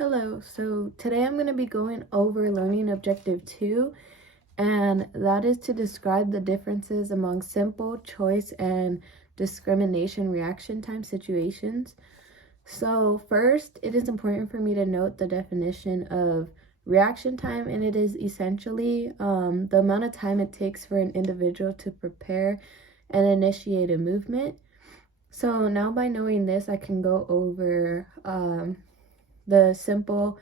Hello, so today I'm going to be going over learning objective 2, and that is to describe the differences among simple, choice, and discrimination reaction time situations. So first, it is important for me to note the definition of reaction time, and it is essentially the amount of time it takes for an individual to prepare and initiate a movement. So now by knowing this, I can go over the simple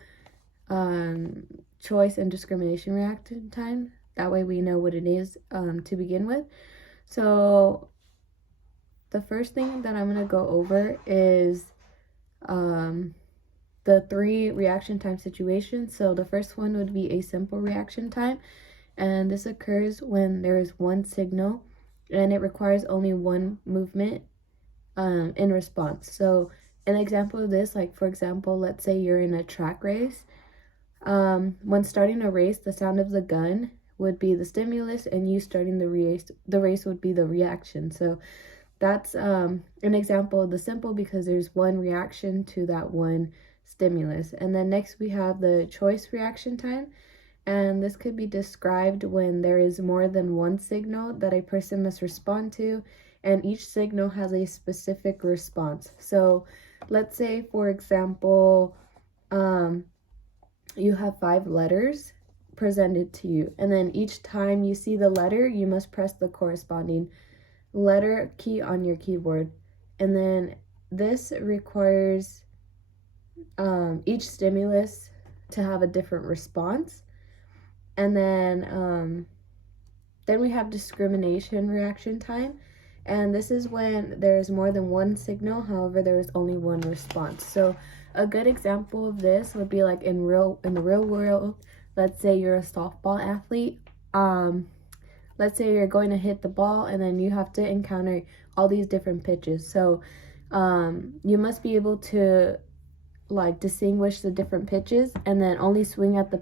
choice and discrimination reaction time. That way we know what it is to begin with. So the first thing that I'm going to go over is the 3 reaction time situations. So the first one would be a simple reaction time, and this occurs when there is one signal and it requires only one movement in response. So an example of this, like for example, let's say you're in a track race. When starting a race, the sound of the gun would be the stimulus, and you starting the race would be the reaction. So that's an example of the simple, because there's one reaction to that one stimulus. And then next we have the choice reaction time, and this could be described when there is more than one signal that a person must respond to, and each signal has a specific response. So let's say, for example, you have 5 letters presented to you, and then each time you see the letter, you must press the corresponding letter key on your keyboard. And then this requires each stimulus to have a different response. And then we have discrimination reaction time, and this is when there is more than one signal, however there is only one response. So a good example of this would be like in the real world. Let's say you're a softball athlete. Let's say you're going to hit the ball, and then you have to encounter all these different pitches. So you must be able to like distinguish the different pitches, and then only swing at the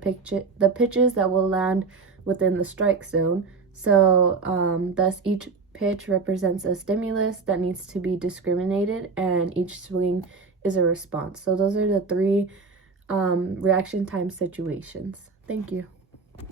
pitches that will land within the strike zone. So thus each pitch represents a stimulus that needs to be discriminated, and each swing is a response. So those are the 3 reaction time situations. Thank you.